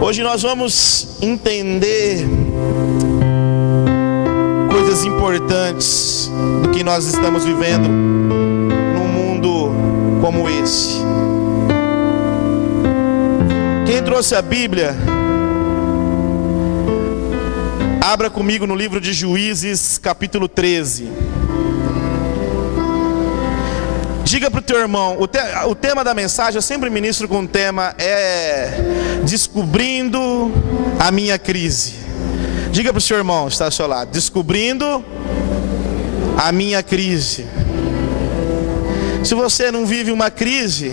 Hoje nós vamos entender coisas importantes do que nós estamos vivendo num mundo como esse. Quem trouxe a Bíblia, abra comigo no livro de Juízes, capítulo 13. Diga para o teu irmão, o tema da mensagem, eu sempre ministro com o tema, é descobrindo a minha crise. Diga para o seu irmão, está ao seu lado, descobrindo a minha crise. Se você não vive uma crise,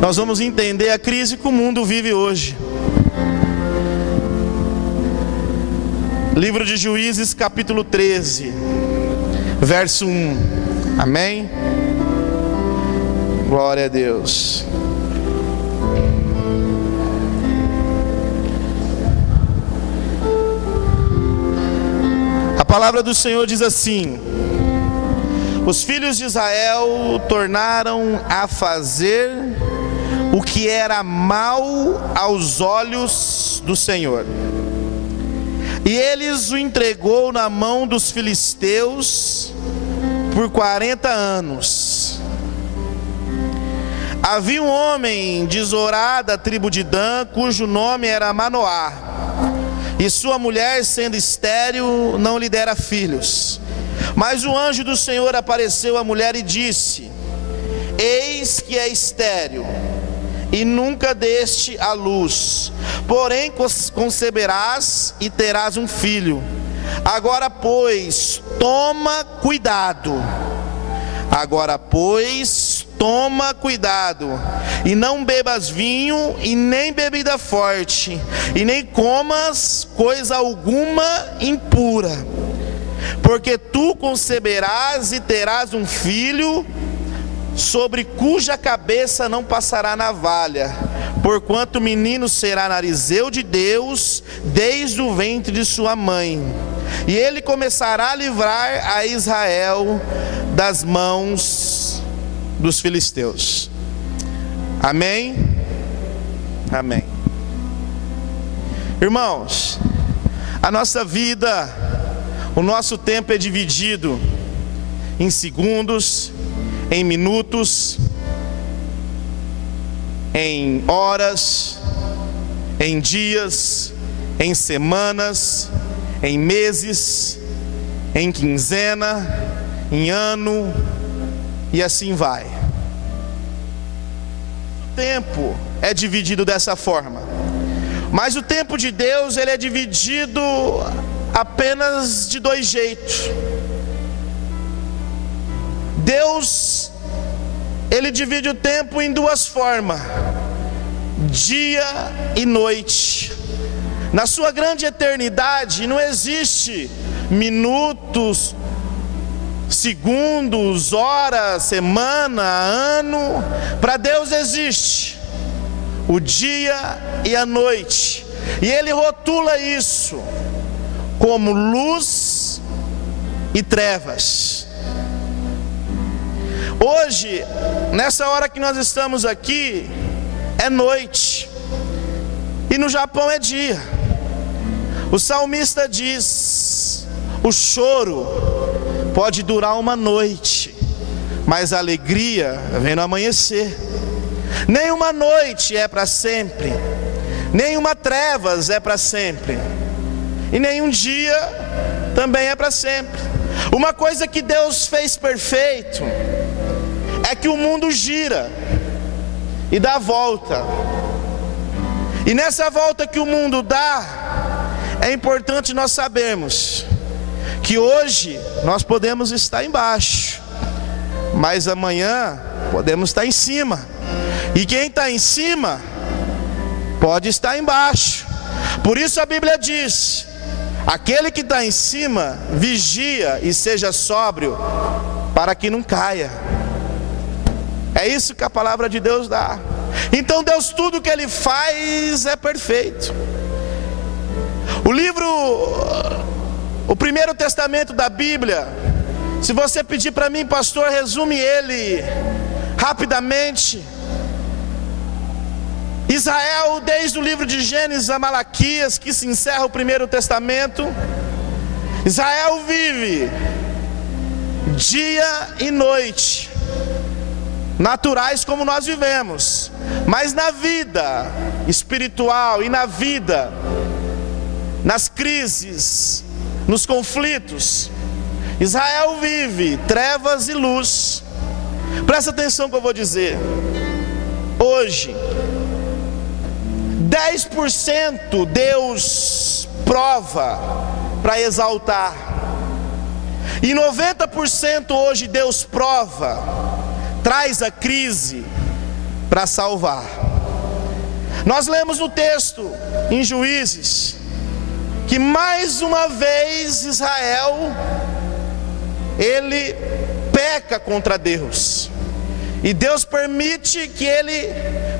nós vamos entender a crise que o mundo vive hoje. Livro de Juízes, capítulo 13, verso 1. Amém? Glória a Deus. A palavra do Senhor diz assim: os filhos de Israel tornaram a fazer o que era mal aos olhos do Senhor, e eles o entregou na mão dos filisteus por 40 anos. Havia um homem de Zorá, da tribo de Dan, cujo nome era Manoá, e sua mulher, sendo estéril, não lhe dera filhos. Mas o anjo do Senhor apareceu à mulher e disse: eis que é estéril e nunca deste à luz, porém conceberás e terás um filho. Agora, pois, toma cuidado. E não bebas vinho, e nem bebida forte, e nem comas coisa alguma impura, porque tu conceberás e terás um filho, sobre cuja cabeça não passará navalha, porquanto o menino será narizeu de Deus desde o ventre de sua mãe, e ele começará a livrar a Israel das mãos dos filisteus. Amém? Amém. Irmãos, a nossa vida, o nosso tempo é dividido em segundos, em minutos, em horas, em dias, em semanas, em meses, em quinzena, em ano, e assim vai. O tempo é dividido dessa forma, mas o tempo de Deus, ele é dividido apenas de dois jeitos. Deus, ele divide o tempo em duas formas: dia e noite. Na sua grande eternidade não existe minutos, segundos, horas, semana, ano. Para Deus existe o dia e a noite, e ele rotula isso como luz e trevas. Hoje, nessa hora que nós estamos aqui, é noite, e no Japão é dia. O salmista diz: o choro pode durar uma noite, mas a alegria vem no amanhecer. Nenhuma noite é para sempre, nenhuma trevas é para sempre, e nenhum dia também é para sempre. Uma coisa que Deus fez perfeito é que o mundo gira e dá a volta, e nessa volta que o mundo dá, é importante nós sabermos que hoje nós podemos estar embaixo, mas amanhã podemos estar em cima, e quem está em cima pode estar embaixo. Por isso a Bíblia diz: aquele que está em cima, vigia e seja sóbrio, para que não caia. É isso que a palavra de Deus dá. Então Deus, tudo que Ele faz é perfeito. O Primeiro Testamento da Bíblia, se você pedir para mim, pastor, resume ele rapidamente. Israel, desde o livro de Gênesis a Malaquias, que se encerra o Primeiro Testamento, Israel vive dia e noite, naturais como nós vivemos, mas na vida espiritual e na vida, nas crises, nos conflitos, Israel vive trevas e luz. Presta atenção no que eu vou dizer. Hoje, 10% Deus prova para exaltar, e 90% hoje Deus prova, traz a crise para salvar. Nós lemos no texto em Juízes que mais uma vez Israel, ele peca contra Deus, e Deus permite que ele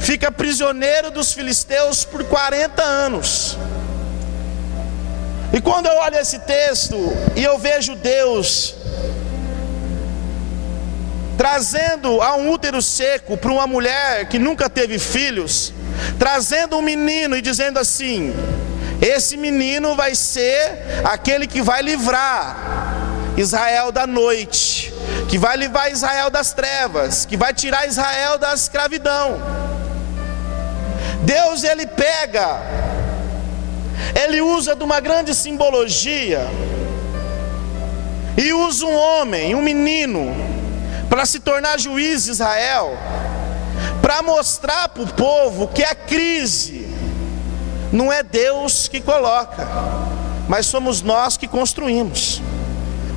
fique prisioneiro dos filisteus por 40 anos. E quando eu olho esse texto e eu vejo Deus trazendo a um útero seco para uma mulher que nunca teve filhos, trazendo um menino e dizendo assim: esse menino vai ser aquele que vai livrar Israel da noite, que vai livrar Israel das trevas, que vai tirar Israel da escravidão. Deus, ele pega, ele usa de uma grande simbologia, e usa um homem, um menino, para se tornar juiz de Israel, para mostrar para o povo que a crise não é Deus que coloca, mas somos nós que construímos.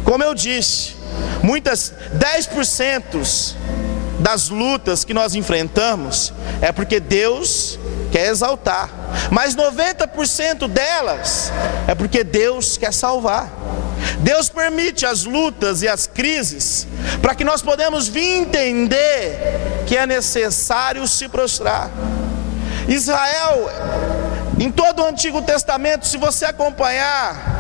Como eu disse, 10% das lutas que nós enfrentamos é porque Deus quer exaltar, mas 90% delas é porque Deus quer salvar. Deus permite as lutas e as crises para que nós podemos vir entender que é necessário se prostrar. Israel, em todo o Antigo Testamento, se você acompanhar,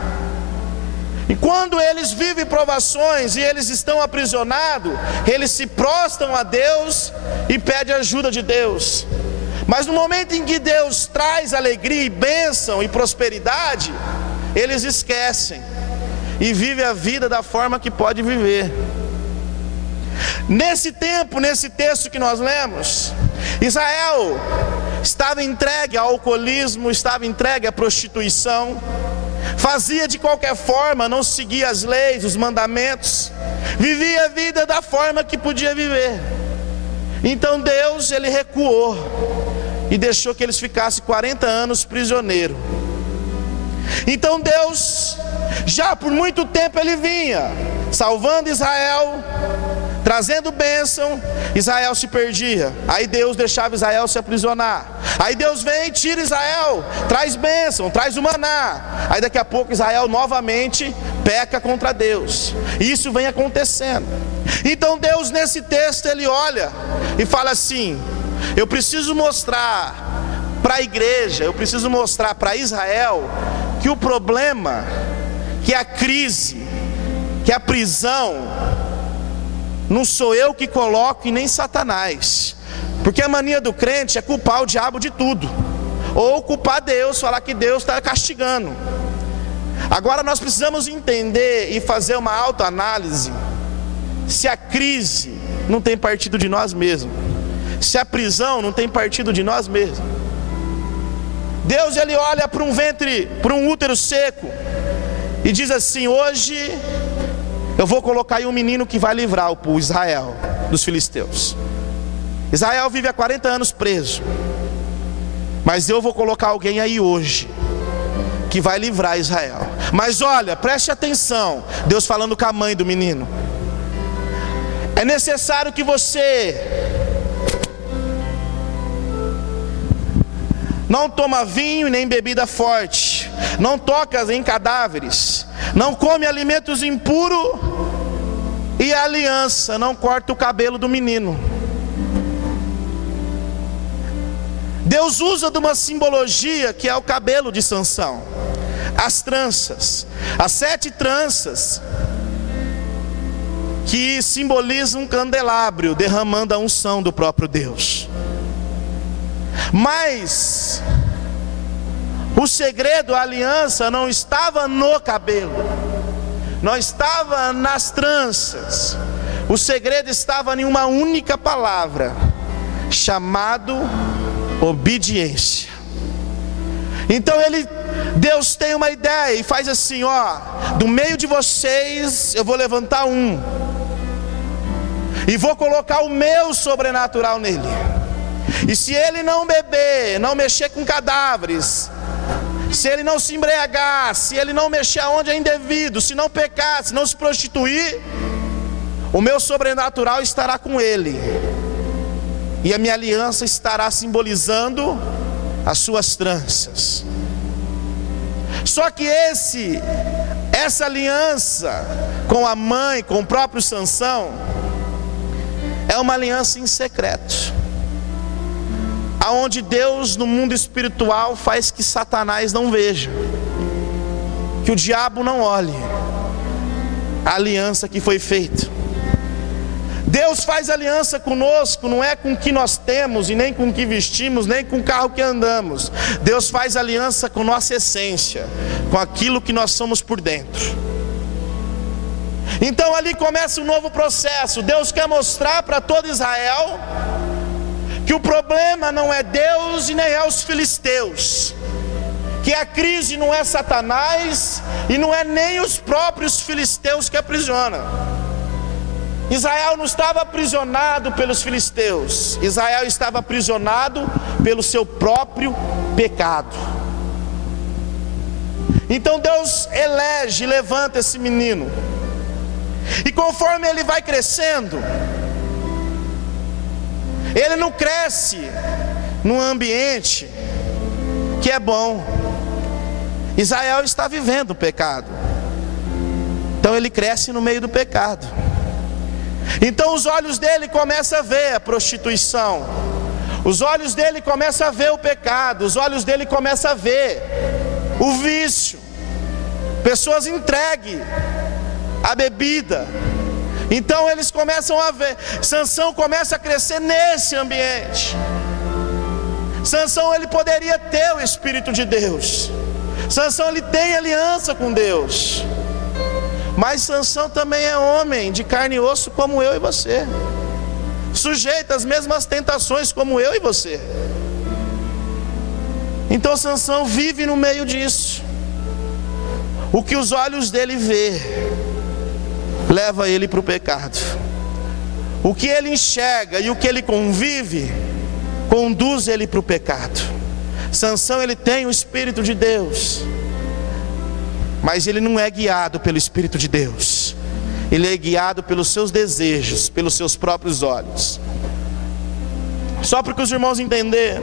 e quando eles vivem provações e eles estão aprisionados, eles se prostram a Deus e pedem ajuda de Deus. Mas no momento em que Deus traz alegria e bênção e prosperidade, eles esquecem e vivem a vida da forma que pode viver. Nesse tempo, nesse texto que nós lemos, Israel estava entregue ao alcoolismo, estava entregue à prostituição, fazia de qualquer forma, não seguia as leis, os mandamentos, vivia a vida da forma que podia viver. Então Deus, ele recuou e deixou que eles ficassem 40 anos prisioneiros. Então Deus, já por muito tempo ele vinha salvando Israel, trazendo bênção. Israel se perdia, aí Deus deixava Israel se aprisionar, aí Deus vem, tira Israel, traz bênção, traz o maná, aí daqui a pouco Israel novamente peca contra Deus, e isso vem acontecendo. Então Deus, nesse texto, ele olha e fala assim: eu preciso mostrar para a igreja, eu preciso mostrar para Israel que o problema, que a crise, que a prisão, não sou eu que coloco e nem Satanás, porque a mania do crente é culpar o diabo de tudo, ou culpar Deus, falar que Deus está castigando. Agora nós precisamos entender e fazer uma autoanálise, se a crise não tem partido de nós mesmos, se a prisão não tem partido de nós mesmos. Deus, ele olha para um ventre, para um útero seco, e diz assim: hoje eu vou colocar aí um menino que vai livrar o Israel dos filisteus. Israel vive há 40 anos preso, mas eu vou colocar alguém aí hoje que vai livrar Israel. Mas olha, preste atenção, Deus falando com a mãe do menino: é necessário que você não toma vinho nem bebida forte, não toca em cadáveres, não come alimentos impuros, e a aliança, não corta o cabelo do menino. Deus usa de uma simbologia que é o cabelo de Sansão, as tranças, as 7 tranças, que simbolizam um candelabro derramando a unção do próprio Deus. Mas o segredo, a aliança, não estava no cabelo, não estava nas tranças. O segredo estava em uma única palavra, chamado obediência. Então Deus tem uma ideia e faz assim, do meio de vocês eu vou levantar um, e vou colocar o meu sobrenatural nele. E se ele não beber, não mexer com cadáveres, se ele não se embriagar, se ele não mexer onde é indevido, se não pecar, se não se prostituir, o meu sobrenatural estará com ele, e a minha aliança estará simbolizando as suas tranças. Só que essa aliança com a mãe, com o próprio Sansão, é uma aliança em secreto, aonde Deus no mundo espiritual faz que Satanás não veja, que o diabo não olhe a aliança que foi feita. Deus faz aliança conosco, não é com o que nós temos, e nem com o que vestimos, nem com o carro que andamos. Deus faz aliança com nossa essência, com aquilo que nós somos por dentro. Então ali começa um novo processo. Deus quer mostrar para todo Israel que o problema não é Deus e nem é os filisteus, que a crise não é Satanás e não é nem os próprios filisteus que aprisionam. Israel não estava aprisionado pelos filisteus, Israel estava aprisionado pelo seu próprio pecado. Então Deus elege, levanta esse menino, e conforme ele vai crescendo, ele não cresce num ambiente que é bom. Israel está vivendo o pecado, então ele cresce no meio do pecado. Então os olhos dele começam a ver a prostituição, os olhos dele começam a ver o pecado, os olhos dele começam a ver o vício, pessoas entregues à bebida. Então eles começam a ver, Sansão começa a crescer nesse ambiente. Sansão, ele poderia ter o Espírito de Deus, Sansão, ele tem aliança com Deus, mas Sansão também é homem de carne e osso como eu e você, sujeito às mesmas tentações como eu e você. Então Sansão vive no meio disso. O que os olhos dele vê leva ele para o pecado. O que ele enxerga e o que ele convive conduz ele para o pecado. Sansão, ele tem o Espírito de Deus, mas ele não é guiado pelo Espírito de Deus, ele é guiado pelos seus desejos, pelos seus próprios olhos. Só para que os irmãos entenderem,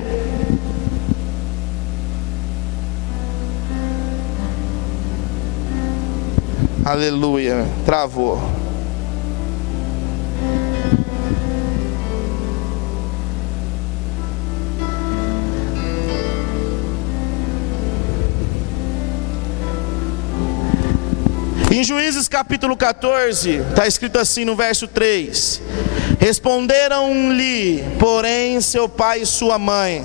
aleluia, travou. Em Juízes capítulo 14, está escrito assim no verso 3: responderam-lhe, porém, seu pai e sua mãe: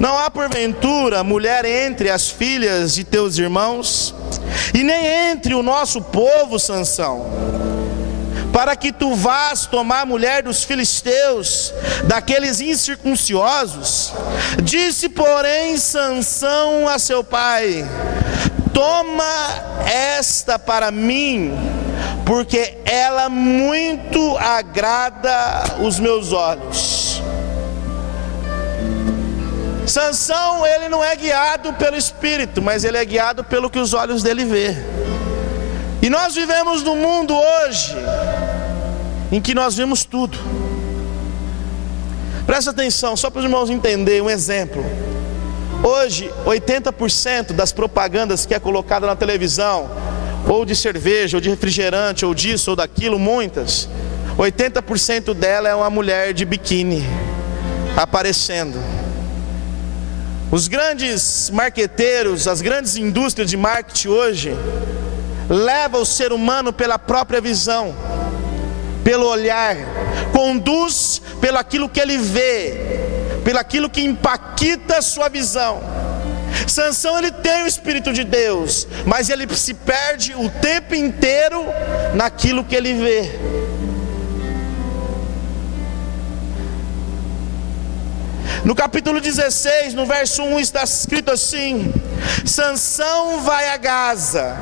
não há porventura mulher entre as filhas de teus irmãos, e nem entre o nosso povo, Sansão, para que tu vás tomar mulher dos filisteus, daqueles incircuncisos? Disse, porém, Sansão a seu pai: toma esta para mim, porque ela muito agrada os meus olhos. Sansão, ele não é guiado pelo Espírito, mas ele é guiado pelo que os olhos dele vê. E nós vivemos num mundo hoje em que nós vemos tudo. Presta atenção, só para os irmãos entenderem um exemplo. Hoje, 80% das propagandas que é colocada na televisão, ou de cerveja, ou de refrigerante, ou disso, ou daquilo, muitas, 80% dela é uma mulher de biquíni aparecendo. Os grandes marqueteiros, as grandes indústrias de marketing hoje, levam o ser humano pela própria visão, pelo olhar, conduz pelo aquilo que ele vê, pelaquilo que impacta a sua visão. Sansão, ele tem o Espírito de Deus, mas ele se perde o tempo inteiro naquilo que ele vê. No capítulo 16, no verso 1, está escrito assim: Sansão vai a Gaza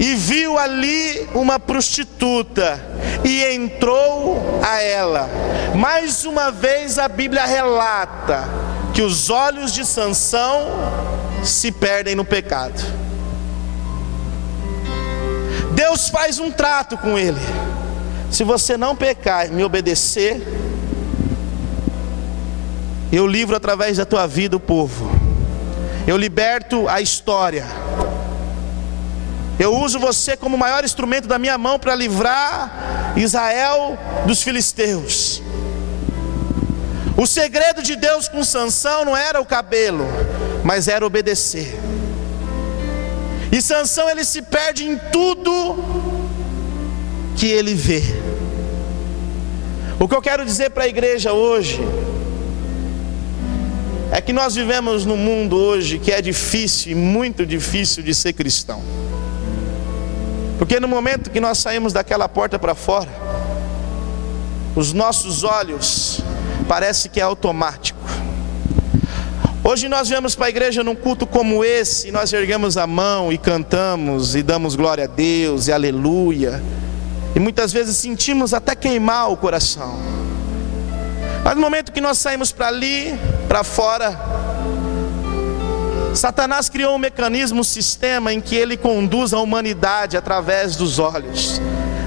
e viu ali uma prostituta e entrou a ela. Mais uma vez a Bíblia relata que os olhos de Sansão se perdem no pecado. Deus faz um trato com ele: se você não pecar e me obedecer, eu livro através da tua vida o povo, eu liberto a história, eu uso você como o maior instrumento da minha mão para livrar Israel dos filisteus. O segredo de Deus com Sansão não era o cabelo, mas era obedecer. E Sansão, ele se perde em tudo que ele vê. O que eu quero dizer para a igreja hoje é que nós vivemos num mundo hoje que é difícil e muito difícil de ser cristão. Porque no momento que nós saímos daquela porta para fora, os nossos olhos parece que é automático. Hoje nós viemos para a igreja num culto como esse, e nós erguemos a mão e cantamos e damos glória a Deus e aleluia, e muitas vezes sentimos até queimar o coração. Mas no momento que nós saímos para ali, para fora, Satanás criou um mecanismo, um sistema em que ele conduz a humanidade através dos olhos,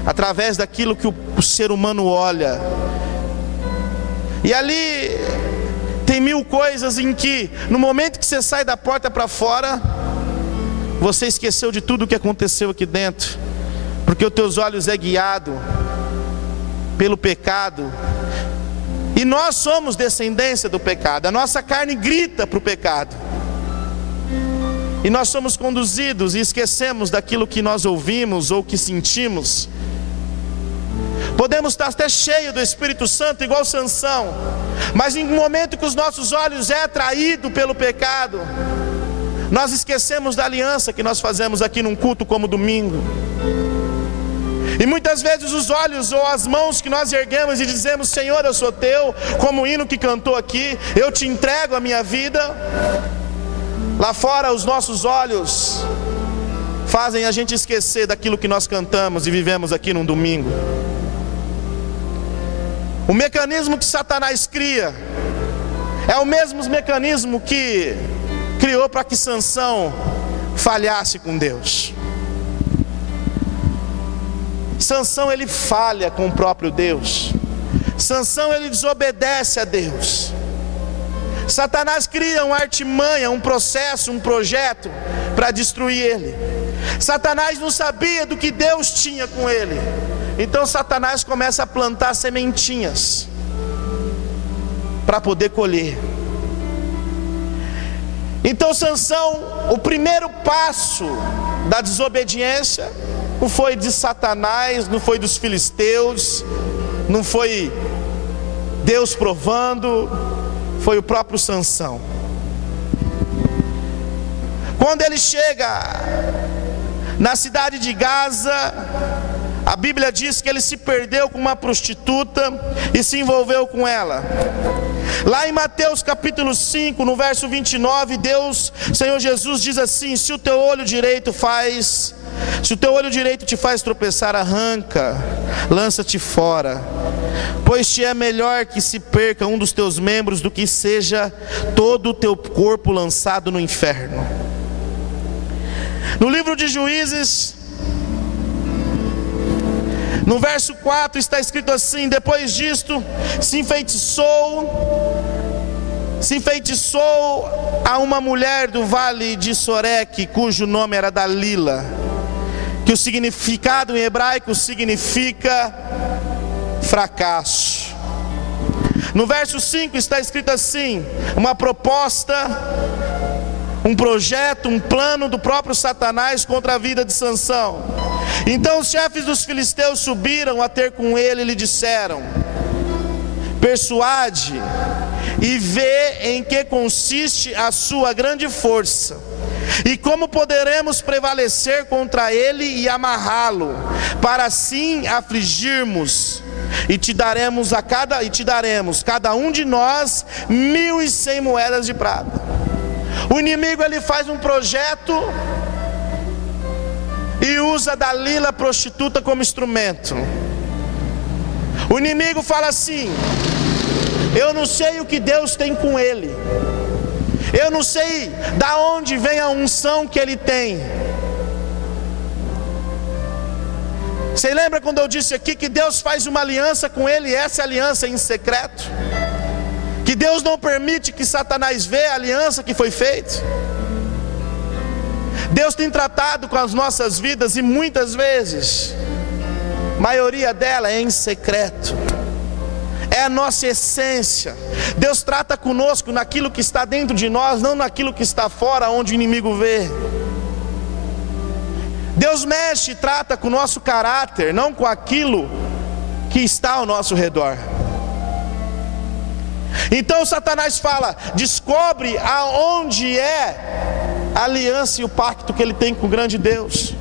através daquilo que o ser humano olha. E ali tem mil coisas em que, no momento que você sai da porta para fora, você esqueceu de tudo o que aconteceu aqui dentro, porque os teus olhos é guiado pelo pecado. E nós somos descendência do pecado, a nossa carne grita para o pecado, e nós somos conduzidos e esquecemos daquilo que nós ouvimos ou que sentimos. Podemos estar até cheios do Espírito Santo, igual Sansão, mas em um momento que os nossos olhos é atraído pelo pecado, nós esquecemos da aliança que nós fazemos aqui num culto como domingo. E muitas vezes os olhos ou as mãos que nós erguemos e dizemos: Senhor, eu sou teu, como o hino que cantou aqui, eu te entrego a minha vida. Lá fora os nossos olhos fazem a gente esquecer daquilo que nós cantamos e vivemos aqui num domingo. O mecanismo que Satanás cria é o mesmo mecanismo que criou para que Sansão falhasse com Deus. Sansão, ele falha com o próprio Deus. Sansão, ele desobedece a Deus. Satanás cria uma artimanha, um processo, um projeto para destruir ele. Satanás não sabia do que Deus tinha com ele. Então Satanás começa a plantar sementinhas para poder colher. Então Sansão, o primeiro passo da desobediência não foi de Satanás, não foi dos filisteus, não foi Deus provando, foi o próprio Sansão. Quando ele chega na cidade de Gaza, a Bíblia diz que ele se perdeu com uma prostituta e se envolveu com ela. Lá em Mateus capítulo 5, no verso 29, Senhor Jesus diz assim: se o teu olho direito te faz tropeçar, arranca, lança-te fora, pois te é melhor que se perca um dos teus membros do que seja todo o teu corpo lançado no inferno. No livro de Juízes, no verso 4 está escrito assim: depois disto se enfeitiçou a uma mulher do vale de Soreque, cujo nome era Dalila, que o significado em hebraico significa fracasso. No verso 5 está escrito assim: uma proposta, um projeto, um plano do próprio Satanás contra a vida de Sansão. Então os chefes dos filisteus subiram a ter com ele e lhe disseram: persuade e vê em que consiste a sua grande força, e como poderemos prevalecer contra ele e amarrá-lo, para assim afligirmos, e te daremos cada um de nós 1.100 moedas de prata. O inimigo ele faz um projeto e usa Dalila prostituta como instrumento. O inimigo fala assim: eu não sei o que Deus tem com ele, eu não sei da onde vem a unção que ele tem. Você lembra quando eu disse aqui que Deus faz uma aliança com ele, e essa aliança é em secreto? Que Deus não permite que Satanás veja a aliança que foi feita? Deus tem tratado com as nossas vidas, e muitas vezes, a maioria dela é em secreto. É a nossa essência. Deus trata conosco naquilo que está dentro de nós, não naquilo que está fora, onde o inimigo vê. Deus mexe e trata com o nosso caráter, não com aquilo que está ao nosso redor. Então Satanás fala: descobre aonde é a aliança e o pacto que ele tem com o grande Deus.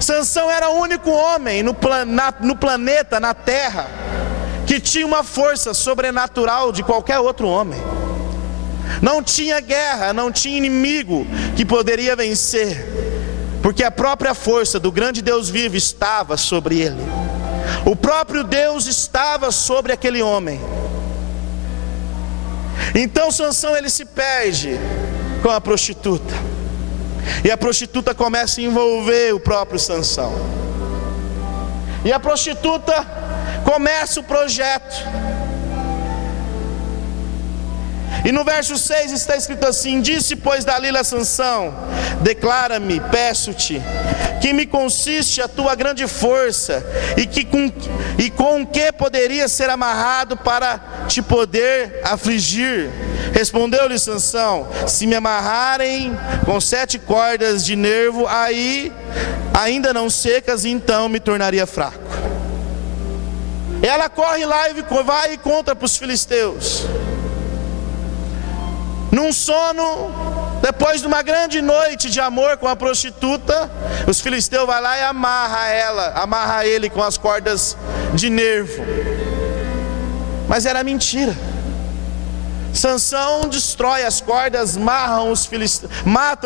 Sansão era o único homem no planeta, na terra, que tinha uma força sobrenatural de qualquer outro homem. Não tinha guerra, não tinha inimigo que poderia vencer, porque a própria força do grande Deus vivo estava sobre ele. O próprio Deus estava sobre aquele homem. Então Sansão ele se perde com a prostituta, e a prostituta começa a envolver o próprio Sansão, e a prostituta começa o projeto. E no verso 6 está escrito assim: disse pois Dalila a Sansão: declara-me, peço-te, que me consiste a tua grande força, e com que poderia ser amarrado para te poder afligir? Respondeu-lhe Sansão: se me amarrarem com 7 cordas de nervo, aí ainda não secas, então me tornaria fraco. Ela corre lá e vai e conta para os filisteus. Num sono, depois de uma grande noite de amor com a prostituta, os filisteus vão lá e amarra ele com as cordas de nervo. Mas era mentira. Sansão destrói as cordas, matam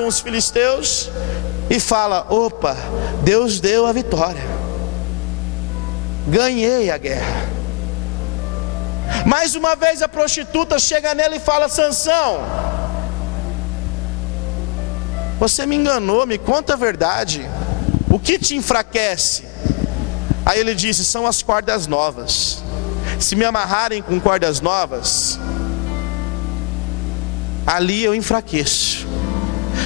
os filisteus e fala: opa, Deus deu a vitória, ganhei a guerra. Mais uma vez a prostituta chega nele e fala: Sansão, você me enganou, me conta a verdade, o que te enfraquece? Aí ele disse: são as cordas novas. Se me amarrarem com cordas novas, ali eu enfraqueço.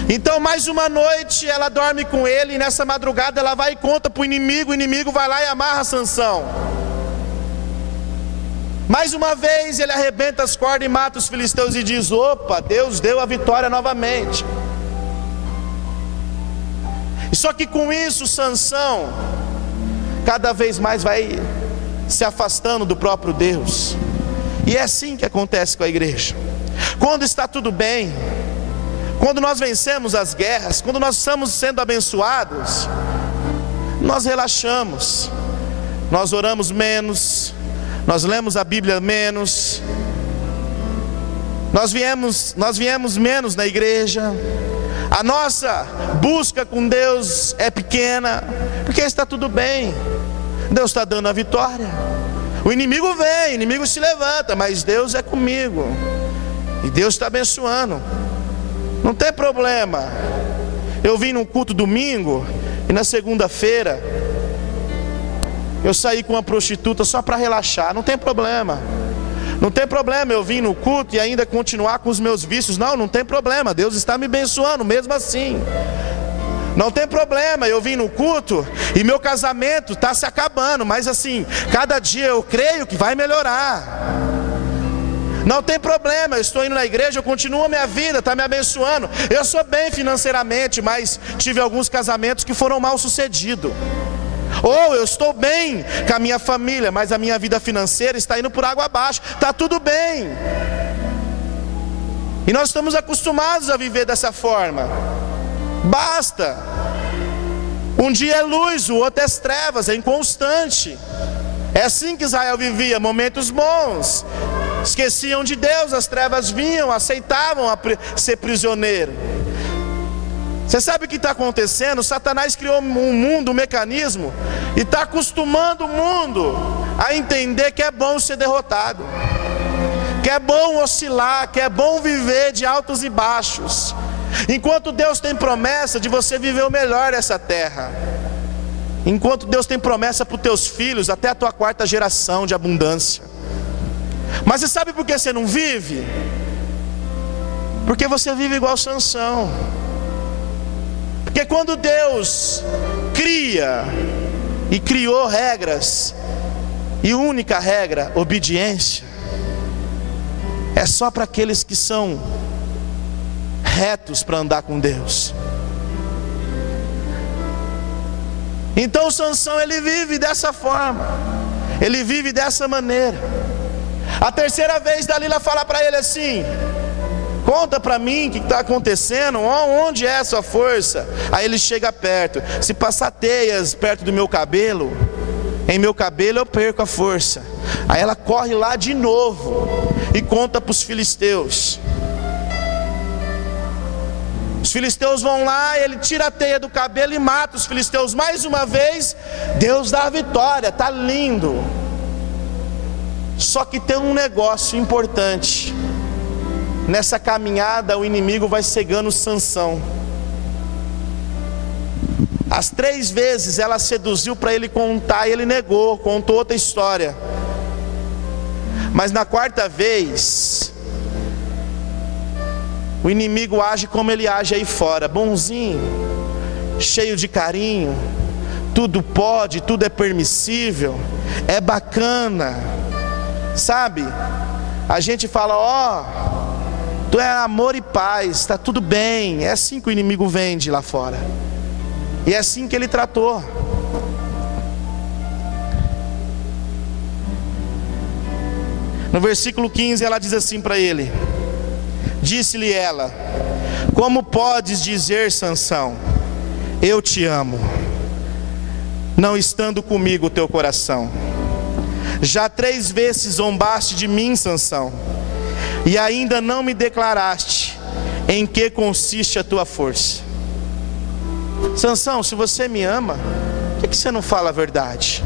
Então mais uma noite ela dorme com ele, e nessa madrugada ela vai e conta para o inimigo vai lá e amarra Sansão. Mais uma vez ele arrebenta as cordas e mata os filisteus e diz: opa, Deus deu a vitória novamente. E só que com isso Sansão cada vez mais vai se afastando do próprio Deus. E é assim que acontece com a igreja. Quando está tudo bem, quando nós vencemos as guerras, quando nós estamos sendo abençoados, nós relaxamos, nós oramos menos, nós lemos a Bíblia menos, nós viemos menos na igreja, a nossa busca com Deus é pequena, porque está tudo bem, Deus está dando a vitória. O inimigo vem, o inimigo se levanta, mas Deus é comigo, e Deus está abençoando, não tem problema. Eu vim num culto domingo, e na segunda-feira eu saí com uma prostituta só para relaxar, não tem problema. Não tem problema eu vir no culto e ainda continuar com os meus vícios, não tem problema, Deus está me abençoando mesmo assim. Não tem problema eu vir no culto e meu casamento está se acabando, mas assim, cada dia eu creio que vai melhorar. Não tem problema, eu estou indo na igreja, eu continuo a minha vida, está me abençoando. Eu sou bem financeiramente, mas tive alguns casamentos que foram mal sucedidos. Ou eu estou bem com a minha família, mas a minha vida financeira está indo por água abaixo. Está tudo bem. E nós estamos acostumados a viver dessa forma. Basta. Um dia é luz, o outro é trevas, é inconstante. É assim que Israel vivia, momentos bons. Esqueciam de Deus, as trevas vinham, aceitavam ser prisioneiro. Você sabe o que está acontecendo? Satanás criou um mundo, um mecanismo, e está acostumando o mundo a entender que é bom ser derrotado, que é bom oscilar, que é bom viver de altos e baixos, enquanto Deus tem promessa de você viver o melhor nessa terra, enquanto Deus tem promessa para os teus filhos, até a tua 4ª geração de abundância. Mas você sabe por que você não vive? Porque você vive igual Sansão. Porque quando Deus cria e criou regras, e única regra, obediência, é só para aqueles que são retos para andar com Deus. Então Sansão, ele vive dessa forma, ele vive dessa maneira. A 3ª vez Dalila fala para ele assim: conta para mim o que está acontecendo, onde é a sua força? Aí ele chega perto: se passar teias perto do meu cabelo, em meu cabelo eu perco a força. Aí ela corre lá de novo e conta para os filisteus. Os filisteus vão lá, ele tira a teia do cabelo e mata os filisteus. Mais uma vez, Deus dá a vitória, está lindo. Só que tem um negócio importante. Nessa caminhada o inimigo vai cegando Sansão. As 3 vezes ela seduziu para ele contar e ele negou, contou outra história. Mas na 4ª vez, o inimigo age como ele age aí fora, bonzinho, cheio de carinho, tudo pode, tudo é permissível, é bacana, sabe? A gente fala: tu é amor e paz, está tudo bem. É assim que o inimigo vende lá fora, e é assim que ele tratou. No versículo 15 ela diz assim para ele: disse-lhe ela: como podes dizer, Sansão, eu te amo, não estando comigo o teu coração? Já 3 vezes zombaste de mim, Sansão, e ainda não me declaraste em que consiste a tua força. Sansão, se você me ama, por que você não fala a verdade?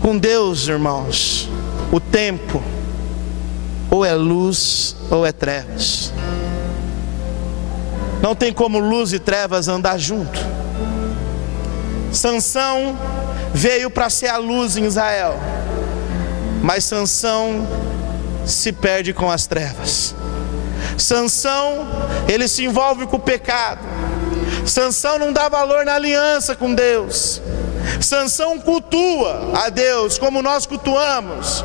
Com Deus, irmãos, o tempo ou é luz ou é trevas. Não tem como luz e trevas andar junto. Sansão veio para ser a luz em Israel, mas Sansão se perde com as trevas. Sansão, ele se envolve com o pecado. Sansão não dá valor na aliança com Deus. Sansão cultua a Deus como nós cultuamos,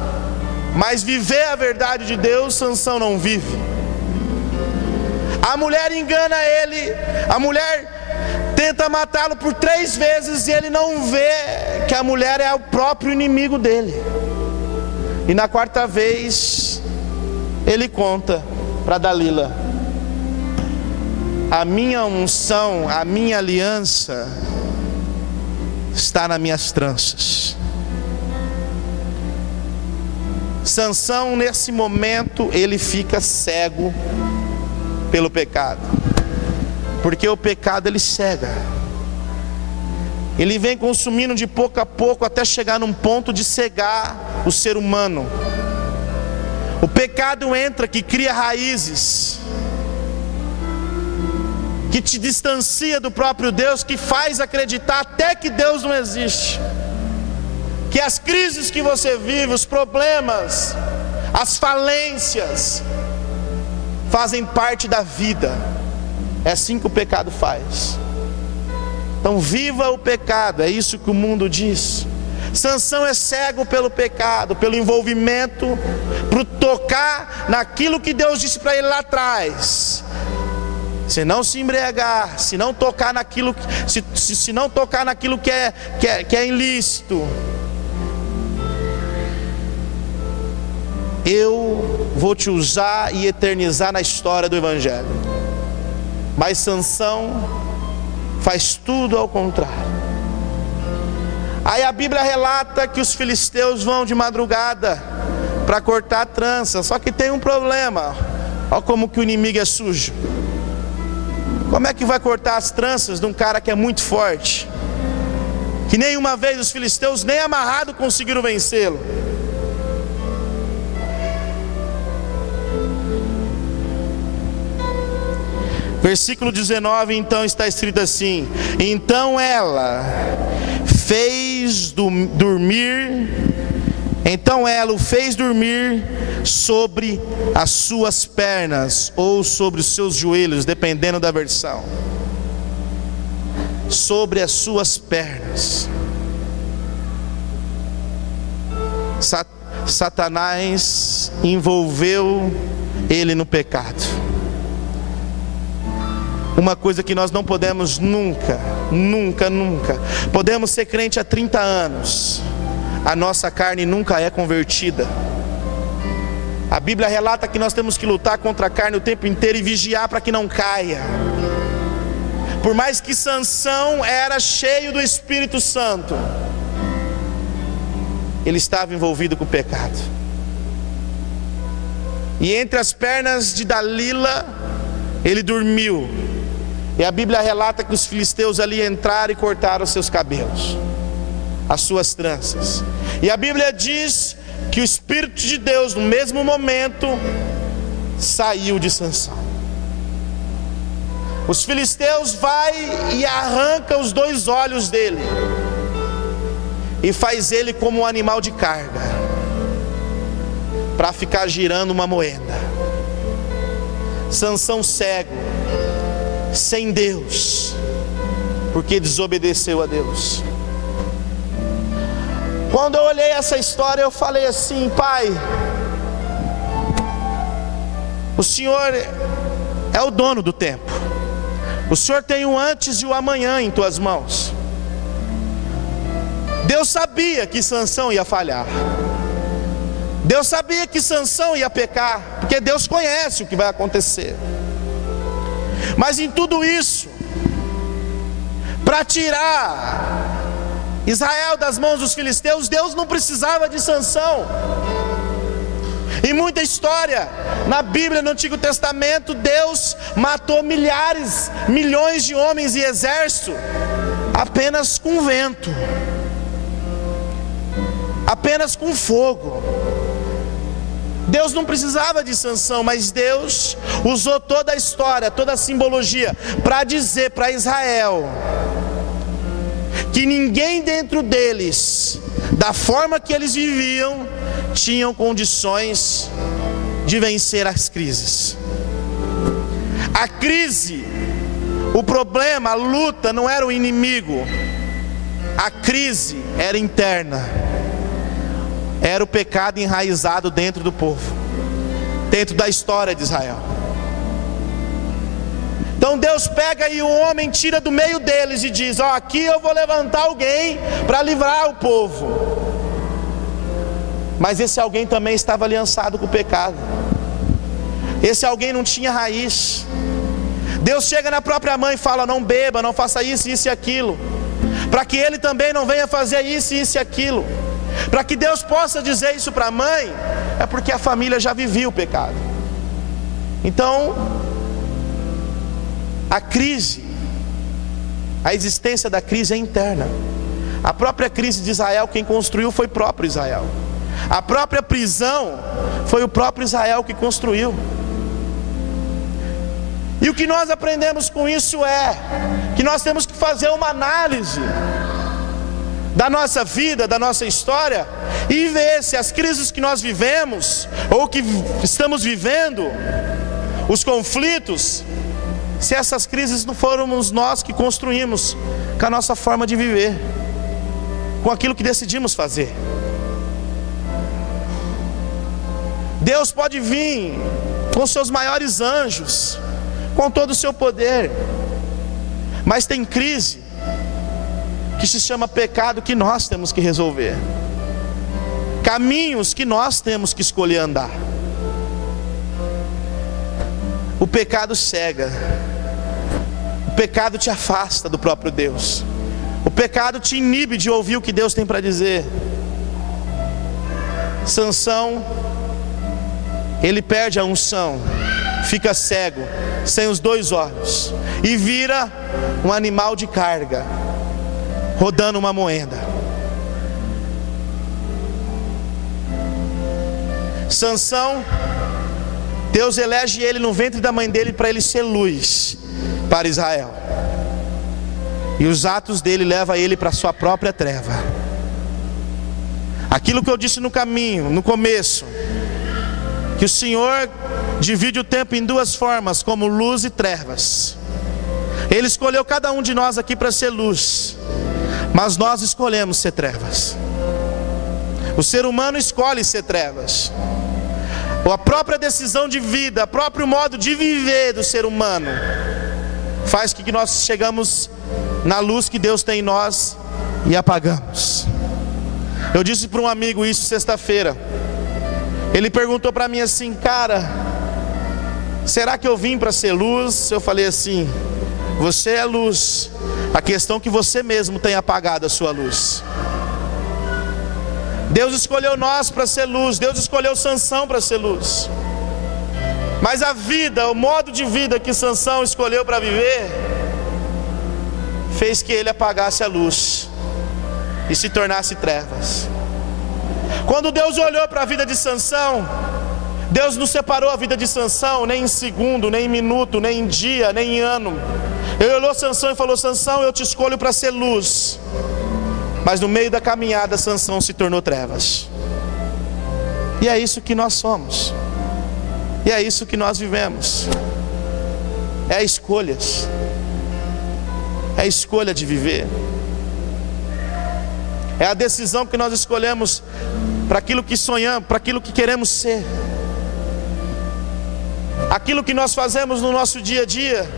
mas viver a verdade de Deus, Sansão não vive. A mulher engana ele, a mulher tenta matá-lo por 3 vezes e ele não vê que a mulher é o próprio inimigo dele. E na 4ª vez ele conta para Dalila: a minha unção, a minha aliança está nas minhas tranças. Sansão, nesse momento, ele fica cego pelo pecado, porque o pecado ele cega. Ele vem consumindo de pouco a pouco até chegar num ponto de cegar o ser humano. O pecado entra, que cria raízes, que te distancia do próprio Deus, que faz acreditar até que Deus não existe, que as crises que você vive, os problemas, as falências fazem parte da vida. É assim que o pecado faz. Então viva o pecado, é isso que o mundo diz. Sansão é cego pelo pecado, pelo envolvimento, por tocar naquilo que Deus disse para ele lá atrás: se não se embriagar, se não tocar naquilo, se não tocar naquilo que é ilícito, eu vou te usar e eternizar na história do Evangelho. Mas Sansão faz tudo ao contrário. Aí a Bíblia relata que os filisteus vão de madrugada para cortar a trança. Só que tem um problema. Olha como que o inimigo é sujo. Como é que vai cortar as tranças de um cara que é muito forte? Que nenhuma vez os filisteus, nem amarrado, conseguiram vencê-lo. Versículo 19, então está escrito assim: então ela o fez dormir sobre as suas pernas, ou sobre os seus joelhos, dependendo da versão. Sobre as suas pernas. Satanás envolveu ele no pecado. Uma coisa que nós não podemos nunca. Podemos ser crente há 30 anos. A nossa carne nunca é convertida. A Bíblia relata que nós temos que lutar contra a carne o tempo inteiro e vigiar para que não caia. Por mais que Sansão era cheio do Espírito Santo, ele estava envolvido com o pecado. E entre as pernas de Dalila, ele dormiu. E a Bíblia relata que os filisteus ali entraram e cortaram os seus cabelos, as suas tranças. E a Bíblia diz que o Espírito de Deus, no mesmo momento, saiu de Sansão. Os filisteus vai e arranca os 2 olhos dele e faz ele como um animal de carga, para ficar girando uma moeda. Sansão cego, sem Deus, porque desobedeceu a Deus. Quando eu olhei essa história, eu falei assim: Pai, o Senhor é o dono do tempo. O Senhor tem o antes e o amanhã em tuas mãos. Deus sabia que Sansão ia falhar. Deus sabia que Sansão ia pecar, porque Deus conhece o que vai acontecer. Mas em tudo isso, para tirar Israel das mãos dos filisteus, Deus não precisava de Sansão. Em muita história na Bíblia, no Antigo Testamento, Deus matou milhões de homens e exército apenas com vento, apenas com fogo. Deus não precisava de Sansão, mas Deus usou toda a história, toda a simbologia, para dizer para Israel que ninguém dentro deles, da forma que eles viviam, tinham condições de vencer as crises. A crise, o problema, a luta não era o inimigo. A crise era interna. Era o pecado enraizado dentro do povo, dentro da história de Israel. Então Deus pega e o homem tira do meio deles e diz: ó, aqui eu vou levantar alguém para livrar o povo. Mas esse alguém também estava aliançado com o pecado. Esse alguém não tinha raiz. Deus chega na própria mãe e fala: não beba, não faça isso, isso e aquilo, para que ele também não venha fazer isso, isso e aquilo. Para que Deus possa dizer isso para a mãe, é porque a família já vivia o pecado. Então, a crise, a existência da crise é interna. A própria crise de Israel, quem construiu foi o próprio Israel. A própria prisão foi o próprio Israel que construiu. E o que nós aprendemos com isso é que nós temos que fazer uma análise da nossa vida, da nossa história, e ver se as crises que nós vivemos, ou que estamos vivendo, os conflitos, se essas crises não fomos nós que construímos com a nossa forma de viver, com aquilo que decidimos fazer. Deus pode vir com seus maiores anjos, com todo o seu poder, mas tem crise que se chama pecado, que nós temos que resolver, caminhos que nós temos que escolher andar. O pecado cega. O pecado te afasta do próprio Deus. O pecado te inibe de ouvir o que Deus tem para dizer. Sansão, ele perde a unção, fica cego, sem os 2 olhos, e vira um animal de carga, rodando uma moeda. Sansão, Deus elege ele no ventre da mãe dele para ele ser luz para Israel. E os atos dele levam ele para a sua própria treva. Aquilo que eu disse no caminho, no começo, que o Senhor divide o tempo em 2 formas, como luz e trevas. Ele escolheu cada um de nós aqui para ser luz, mas nós escolhemos ser trevas. O ser humano escolhe ser trevas. A própria decisão de vida, o próprio modo de viver do ser humano faz com que nós chegamos na luz que Deus tem em nós e apagamos. Eu disse para um amigo isso sexta-feira. Ele perguntou para mim assim: cara, será que eu vim para ser luz? Eu falei assim: você é luz, a questão é que você mesmo tem apagado a sua luz. Deus escolheu nós para ser luz, Deus escolheu Sansão para ser luz. Mas a vida, o modo de vida que Sansão escolheu para viver, fez que ele apagasse a luz e se tornasse trevas. Quando Deus olhou para a vida de Sansão, Deus não separou a vida de Sansão nem em segundo, nem em minuto, nem em dia, nem em ano. Ele olhou Sansão e falou: Sansão, eu te escolho para ser luz. Mas no meio da caminhada, Sansão se tornou trevas. E é isso que nós somos. E é isso que nós vivemos. É escolhas. É a escolha de viver. É a decisão que nós escolhemos para aquilo que sonhamos, para aquilo que queremos ser. Aquilo que nós fazemos no nosso dia a dia,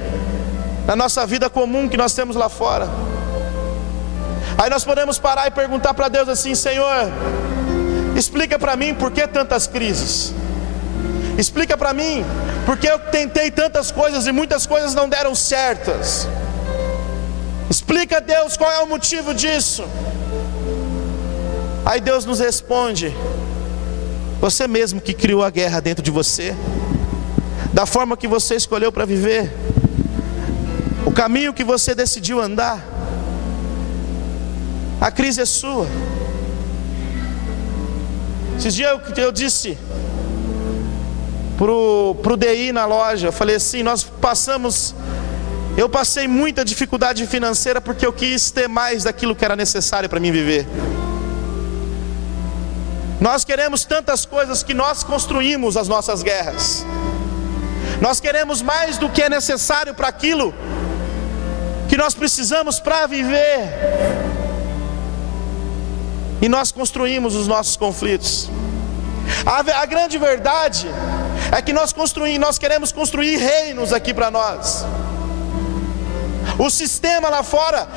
na nossa vida comum que nós temos lá fora. Aí nós podemos parar e perguntar para Deus assim: Senhor, explica para mim por que tantas crises. Explica para mim por que eu tentei tantas coisas e muitas coisas não deram certas. Explica, Deus, qual é o motivo disso. Aí Deus nos responde: você mesmo que criou a guerra dentro de você, da forma que você escolheu para viver, o caminho que você decidiu andar. A crise é sua. Esses dias eu disse pro DI na loja, eu falei assim: eu passei muita dificuldade financeira porque eu quis ter mais daquilo que era necessário para mim viver. Nós queremos tantas coisas que nós construímos as nossas guerras. Nós queremos mais do que é necessário para aquilo que nós precisamos para viver. E nós construímos os nossos conflitos. A grande verdade é que nós queremos construir reinos aqui para nós. O sistema lá fora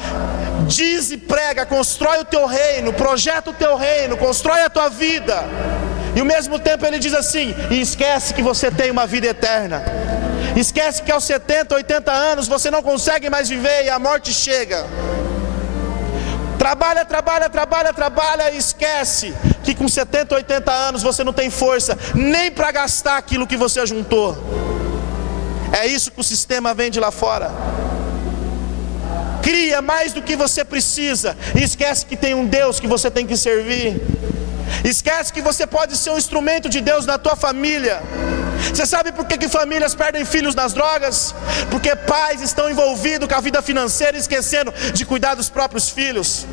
diz e prega: constrói o teu reino, projeta o teu reino, constrói a tua vida. E ao mesmo tempo ele diz assim: e esquece que você tem uma vida eterna. Esquece que aos 70, 80 anos você não consegue mais viver e a morte chega. Trabalha, trabalha, trabalha, trabalha e esquece que com 70, 80 anos você não tem força nem para gastar aquilo que você juntou. É isso que o sistema vende lá fora. Cria mais do que você precisa e esquece que tem um Deus que você tem que servir. Esquece que você pode ser um instrumento de Deus na tua família. Você sabe por que famílias perdem filhos nas drogas? Porque pais estão envolvidos com a vida financeira, esquecendo de cuidar dos próprios filhos.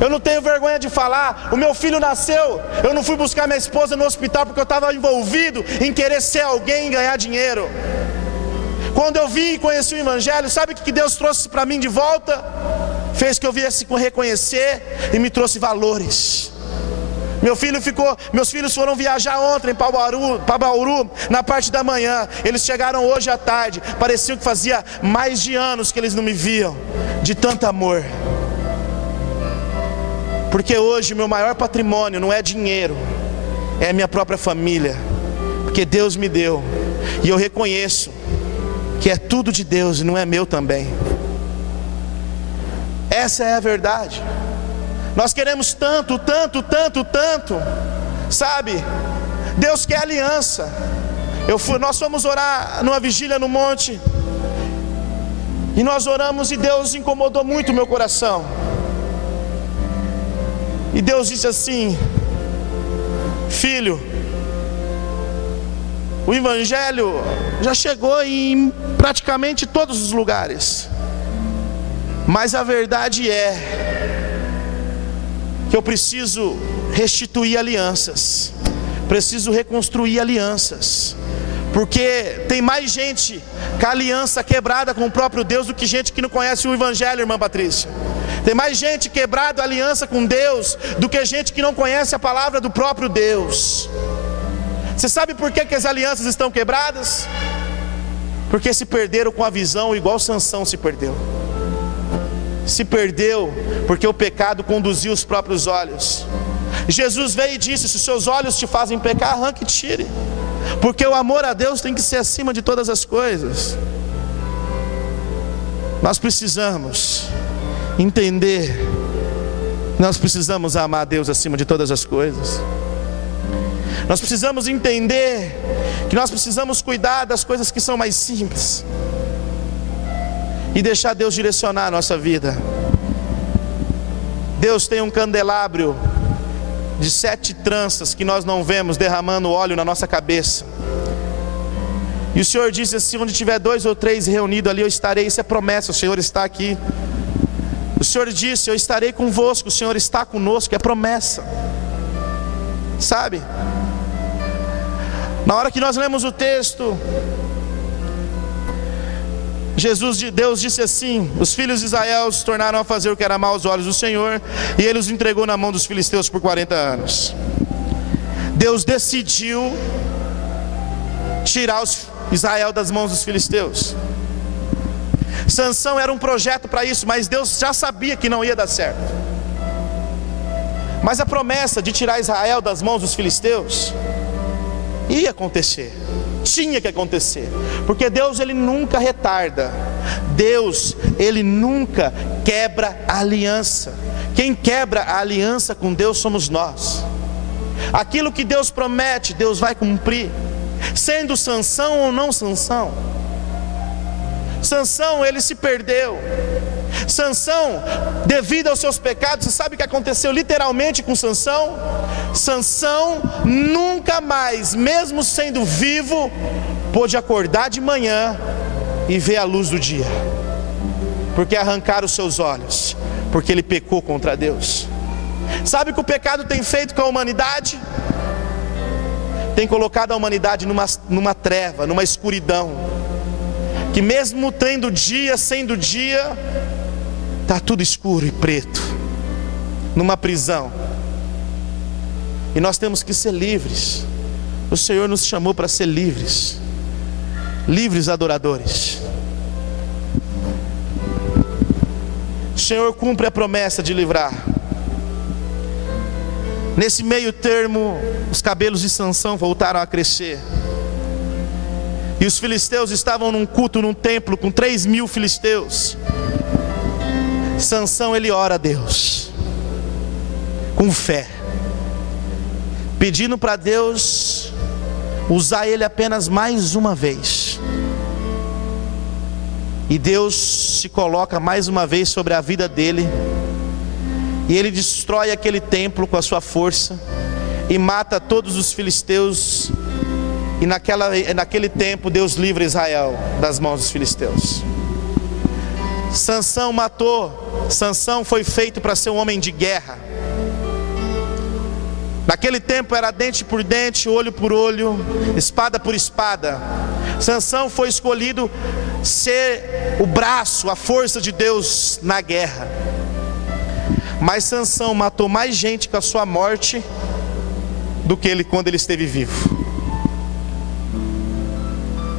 Eu não tenho vergonha de falar, o meu filho nasceu, eu não fui buscar minha esposa no hospital porque eu estava envolvido em querer ser alguém e ganhar dinheiro. Quando eu vim e conheci o Evangelho, sabe o que Deus trouxe para mim de volta? Fez que eu viesse reconhecer e me trouxe valores. Meus filhos foram viajar ontem para Bauru, na parte da manhã. Eles chegaram hoje à tarde. Parecia que fazia mais de anos que eles não me viam, de tanto amor. Porque hoje o meu maior patrimônio não é dinheiro, é a minha própria família. Porque Deus me deu. e eu reconheço que é tudo de Deus e não é meu também. Essa é a verdade. Nós queremos tanto, sabe? Deus quer aliança. Nós fomos orar numa vigília no monte, e nós oramos, e Deus incomodou muito o meu coração. E Deus disse assim: filho, o Evangelho já chegou em praticamente todos os lugares, mas a verdade é que eu preciso restituir alianças, preciso reconstruir alianças, porque tem mais gente com a aliança quebrada com o próprio Deus do que gente que não conhece o Evangelho, irmã Patrícia. Tem mais gente quebrada a aliança com Deus do que gente que não conhece a palavra do próprio Deus. Você sabe por que as alianças estão quebradas? Porque se perderam com a visão, igual Sansão se perdeu. Se perdeu porque o pecado conduziu os próprios olhos. Jesus veio e disse: se os seus olhos te fazem pecar, arranque e tire, porque o amor a Deus tem que ser acima de todas as coisas. Nós precisamos entender, nós precisamos amar a Deus acima de todas as coisas. Nós precisamos entender que nós precisamos cuidar das coisas que são mais simples e deixar Deus direcionar a nossa vida. Deus tem um candelabro de 7 tranças que nós não vemos, derramando óleo na nossa cabeça. E o Senhor disse assim: onde tiver 2 ou 3 reunidos ali, eu estarei. Isso é promessa, o Senhor está aqui. O Senhor disse: eu estarei convosco. O Senhor está conosco, é promessa. Sabe? Na hora que nós lemos o texto, Deus disse assim: os filhos de Israel se tornaram a fazer o que era mal aos olhos do Senhor, e Ele os entregou na mão dos filisteus por 40 anos. Deus decidiu tirar Israel das mãos dos filisteus. Sansão era um projeto para isso, mas Deus já sabia que não ia dar certo. Mas a promessa de tirar Israel das mãos dos filisteus ia acontecer, tinha que acontecer, porque Deus, Ele nunca retarda. Deus, Ele nunca quebra a aliança. Quem quebra a aliança com Deus somos nós. Aquilo que Deus promete, Deus vai cumprir, sendo Sansão ou não Sansão. Sansão, ele se perdeu. Sansão, devido aos seus pecados, você sabe o que aconteceu literalmente com Sansão? Sansão nunca mais, mesmo sendo vivo, pôde acordar de manhã e ver a luz do dia, porque arrancaram os seus olhos, porque ele pecou contra Deus. Sabe o que o pecado tem feito com a humanidade? Tem colocado a humanidade numa treva, numa escuridão, que mesmo tendo dia, sendo dia, está tudo escuro e preto, numa prisão. E nós temos que ser livres. O Senhor nos chamou para ser livres, livres adoradores. O Senhor cumpre a promessa de livrar. Nesse meio termo, os cabelos de Sansão voltaram a crescer, e os filisteus estavam num culto, num templo, com 3.000 filisteus. Sansão, ele ora a Deus, com fé, pedindo para Deus usar ele apenas mais uma vez. E Deus se coloca mais uma vez sobre a vida dele, e ele destrói aquele templo com a sua força, e mata todos os filisteus. E naquele tempo Deus livra Israel das mãos dos filisteus. Sansão foi feito para ser um homem de guerra. Naquele tempo era dente por dente, olho por olho, espada por espada. Sansão foi escolhido ser o braço, a força de Deus na guerra. Mas Sansão matou mais gente com a sua morte do que ele quando ele esteve vivo.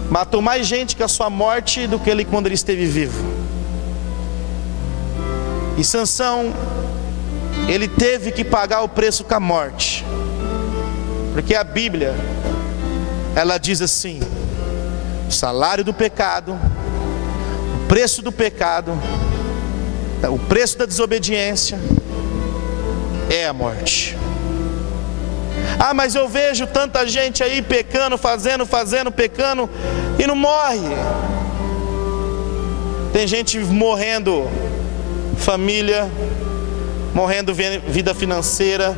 Matou mais gente com a sua morte do que ele quando ele esteve vivo. E Sansão, ele teve que pagar o preço com a morte, porque a Bíblia, ela diz assim: O salário do pecado, o preço do pecado, o preço da desobediência é a morte. Ah, mas eu vejo tanta gente aí pecando, fazendo, pecando e não morre. Tem gente morrendo família, morrendo vida financeira,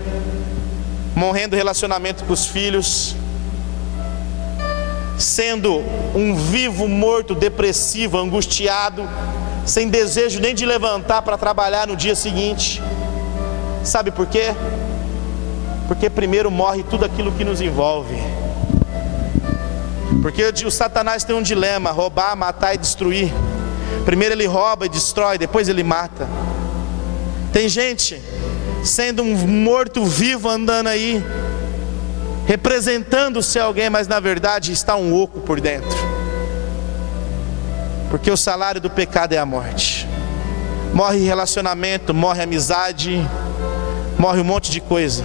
morrendo relacionamento com os filhos, sendo um vivo morto, depressivo, angustiado, sem desejo nem de levantar para trabalhar no dia seguinte. Sabe por quê? Porque primeiro morre tudo aquilo que nos envolve. Porque o Satanás tem um dilema: roubar, matar e destruir. Primeiro ele rouba e destrói, depois ele mata. Tem gente sendo um morto-vivo andando aí, representando ser alguém, mas na verdade está um oco por dentro. Porque o salário do pecado é a morte. Morre relacionamento, morre amizade, morre um monte de coisa.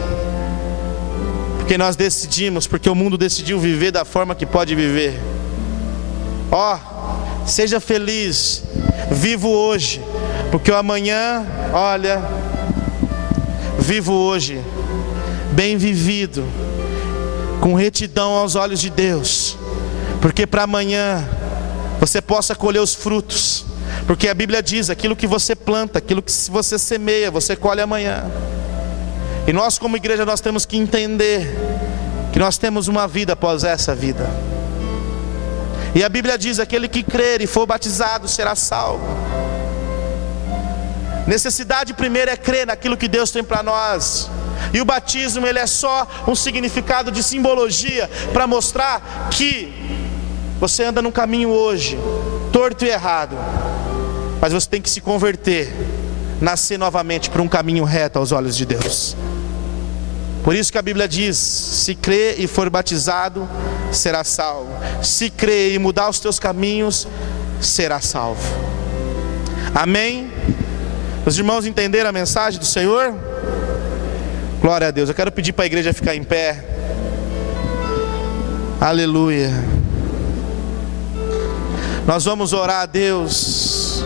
Porque nós decidimos, porque o mundo decidiu viver da forma que pode viver. Seja feliz, vivo hoje, porque o amanhã, olha, vivo hoje, bem vivido, com retidão aos olhos de Deus, porque para amanhã você possa colher os frutos, porque a Bíblia diz: aquilo que você planta, aquilo que você semeia, você colhe amanhã. E nós como igreja, nós temos que entender que nós temos uma vida após essa vida. E a Bíblia diz: aquele que crer e for batizado será salvo. Necessidade primeiro é crer naquilo que Deus tem para nós. E o batismo, ele é só um significado de simbologia para mostrar que você anda num caminho hoje torto e errado, mas você tem que se converter, nascer novamente para um caminho reto aos olhos de Deus. Por isso que a Bíblia diz: se crer e for batizado, será salvo. Se crer e mudar os teus caminhos, será salvo. Amém? Os irmãos entenderam a mensagem do Senhor? Glória a Deus. Eu quero pedir para a igreja ficar em pé. Aleluia. Nós vamos orar a Deus.